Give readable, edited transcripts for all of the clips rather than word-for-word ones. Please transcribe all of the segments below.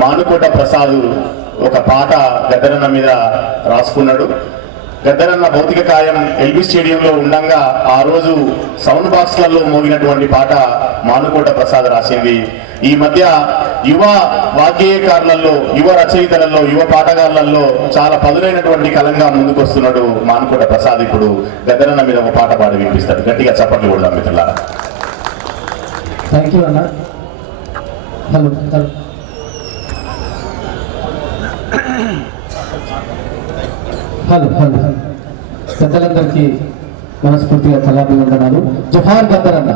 మానుకోట ప్రసాద్ ఒక పాట గద్దరన్న మీద రాసుకున్నాడు. గద్దరన్న భౌతిక కాయం ఎల్బీ స్టేడియంలో ఉండంగా ఆ రోజు సౌండ్ బాక్స్లలో మోగినటువంటి పాట మానుకోట ప్రసాద్ రాసింది. ఈ మధ్య యువ వాగ్గేయకారులలో, యువ రచయితలలో, యువ పాటగాళ్లలో చాలా పదునైనటువంటి కలంగా ముందుకొస్తున్నాడు మానుకోట ప్రసాద్. ఇప్పుడు గద్దరన్న మీద ఒక పాట పాడి వినిపిస్తాడు. గట్టిగా చప్పట్లు కొడదాం మిత్రులారా. థ్యాంక్ యూ అన్న. హలో హలో హలో హలో పెద్దలందరికీ మనస్ఫూర్తిగా కళాభివందనాలు. జోహార్ గద్దరన్న.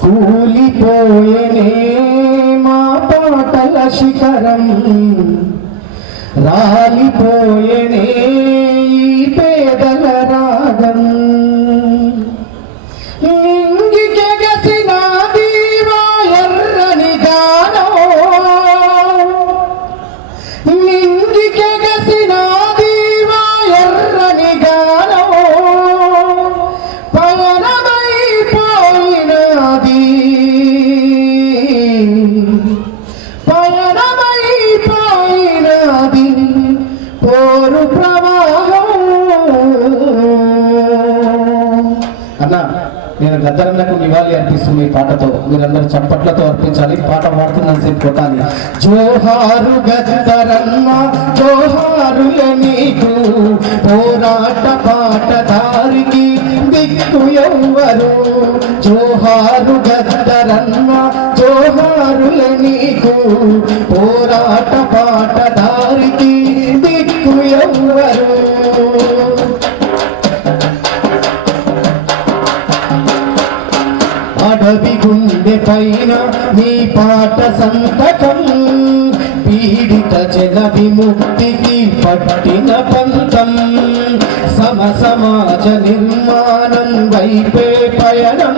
కూలిపోయేనే మా పాటల శిఖరం, రాలిపోయేనే ఈ పేదల రాగం, నేను గద్దరన్నకు నివాళి అర్పిస్తుంది ఈ పాటతో. మీరందరూ చప్పట్లతో అర్పించాలి. పాట పాడుతున్నాను సేపు కొట్టాలి. జోహారు గద్దరన్న జోహారుల నీకు, పోరాట పాటదారికి దిక్కు ఎవ్వరు. జోహారు గద్దరన్న జోహారుల నీకు, పోరాట పాటదారికి దిక్కు ఎవ్వరు. అడవి గుండె పైన మీ పాట సంతకం, పీడిత జన విముక్తికి పట్టిన పంతం, సమాజ నిర్మాణం వైపే పయనం,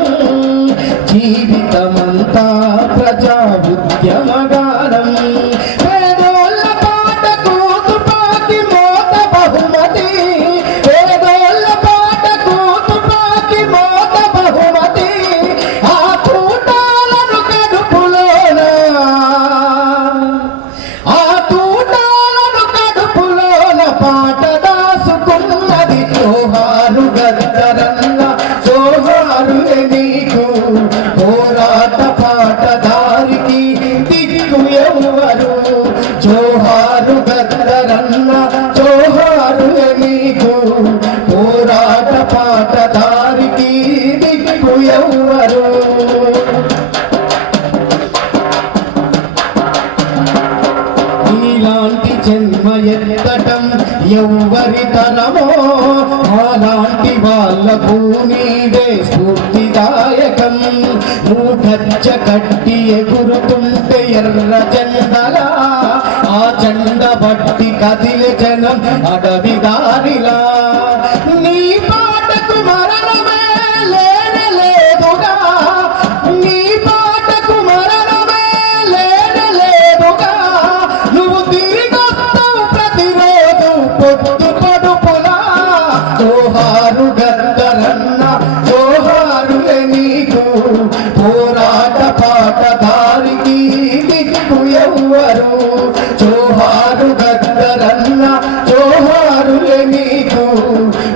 జీవితమంతా ప్రజా ఉద్యమగానం. పేదోళ్ళ పాటకు తుపాకి మోత బహుమతి, పేదోళ్ళ పాటకు తుపాకి మోత బహుమతి, ఆ తూటాలను కడుపులోన, ఆ తూటాలను కడుపులోన పాట దాసుకున్నది. జోహారు గద్దరన్న జోహారు నీకు, పోరాట పాటదారికి దిక్కు ఎవ్వరు. జోహారు గద్దరన్న జోహారు నీకు, పోరాట పాటదారికి దిక్కు ఎవ్వరు. నీలాంటి జన్మ ఎత్తటం ఎవ్వరి తరమో, అలాంటి వాళ్ళకు నీవే స్ఫూర్తిదాయకం. నువ్వు గచ్చ కట్టి ఎగురుతుంటే ఎర్ర జెండలా, ఆ జెండ బట్టి కదిలే జనం అడవి దారిలా. నీ పాటకు మరణమే లేదుగా, నీ పాటకు మరణమే లేదుగా, నువ్వు తిరిగొస్తావు ప్రతిరోజు పొద్దు పొడుపులా. జోహారు గద్దరన్న జోహారులే నీకు, పోరాట పాటదారికి దిక్కు ఎవ్వరు. జోహారు గద్దరన్న జోహారులే నీకు,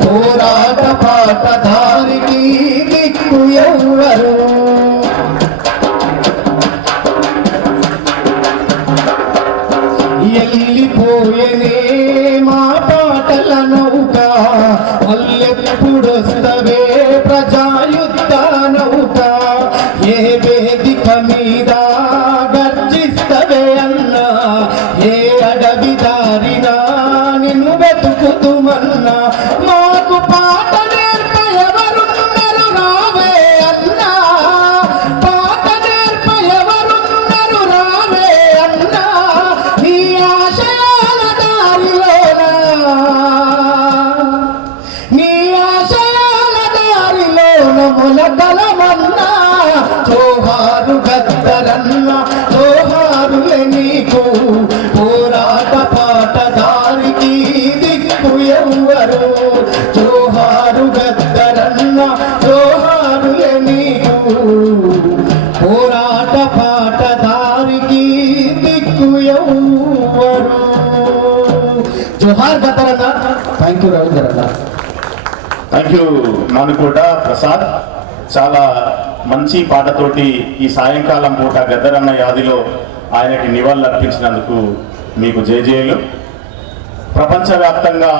పోరాట పాటదారికి దిక్కు ఎవ్వరు. ఎల్లిపోయేనే మా పాటల నౌక, మల్లెప్పుడొస్తవే ప్రజాయుద్ధ నౌక, ఏ వేదిక మీద గర్జిస్తవే అన్నా, ఏ అడవి దారినా నిన్ను వెతుకుతుమన్నా. మాకు పాట నేర్ప ఎవరున్నారు రావే అన్నా, పాట నేర్ప ఎవరున్నారు రావే అన్నా, నీ ఆశయాల జోహార్ గద్దరన్న. థ్యాంక్ యూ రవీందర్ అన్న. Thank you Manukota Prasad. చాలా మంచి పాటతోటి ఈ సాయంకాలం పూట గద్దరన్న యాదిలో ఆయనకి నివాళులు అర్పించినందుకు మీకు జయజయలు. ప్రపంచవ్యాప్తంగా